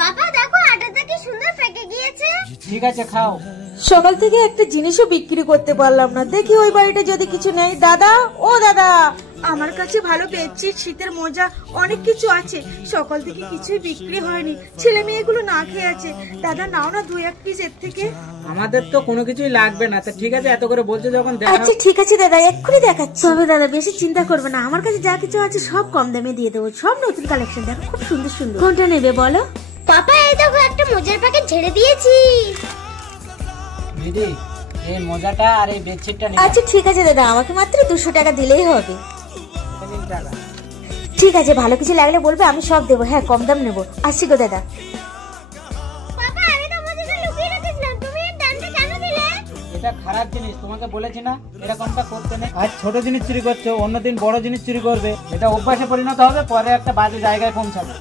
পাপা দেখো আটাটা কি সুন্দর পেকে গিয়েছে। ঠিক আছে খাও। সকাল থেকে একটা জিনিসও বিক্রি করতে পারলাম না, দেখি ওই বাড়িটা যদি কিছু নেই। দাদা, ও দাদা, আমার কাছে ভালো বেডশিট, শীতের মোজা, অনেক কিছু আছে। সকাল থেকে কিছুই বিক্রি হয়নি, ছেলে মেয়েগুলো না খেয়ে আছে। দাদা নাও না 2-1 পিস এর থেকে। আমাদের তো কোনো কিছুই লাগবে না। তা ঠিক আছে, এত করে বলছো যখন আচ্ছা ঠিক আছে দাদা, এক্ষুনি দেখাচ্ছি। তবে দাদা বেশি চিন্তা করবে না, আমার কাছে যা কিছু আছে সব কম দামে দিয়ে দেবো। সব নতুন কালেকশন, দেখো খুব সুন্দর সুন্দর। কোনটা নেবে বলো? পাপা এই দেখো একটা মোজার প্যাকেট ছেড়ে দিয়েছি। দিদি এই মোজাটা আর এই বেডশিটটা নিন। আচ্ছা ঠিক আছে দাদা, আমাকে মাত্র 200 টাকা দিলেই হবে। টাকা। ঠিক আছে, ভালো কিছু লাগলে বলবে, আমি সব দেবো। হ্যাঁ কম দাম নেবো। আসছি গো দাদা। পাপা আমি তো মোজাটা লুকিয়ে রেখেছিলাম, তুমি এর দামটা কেন দিলে? এটা খারাপ জিনিস, তোমাকে বলেছি না এরকমটা করতে নেই। আজ ছোট জিনিস চুরি করছো, অন্যদিন বড় জিনিস চুরি করবে। এটা অভ্যাসে পরিণত হবে, পরে একটা বাজে জায়গায় পৌঁছাবে।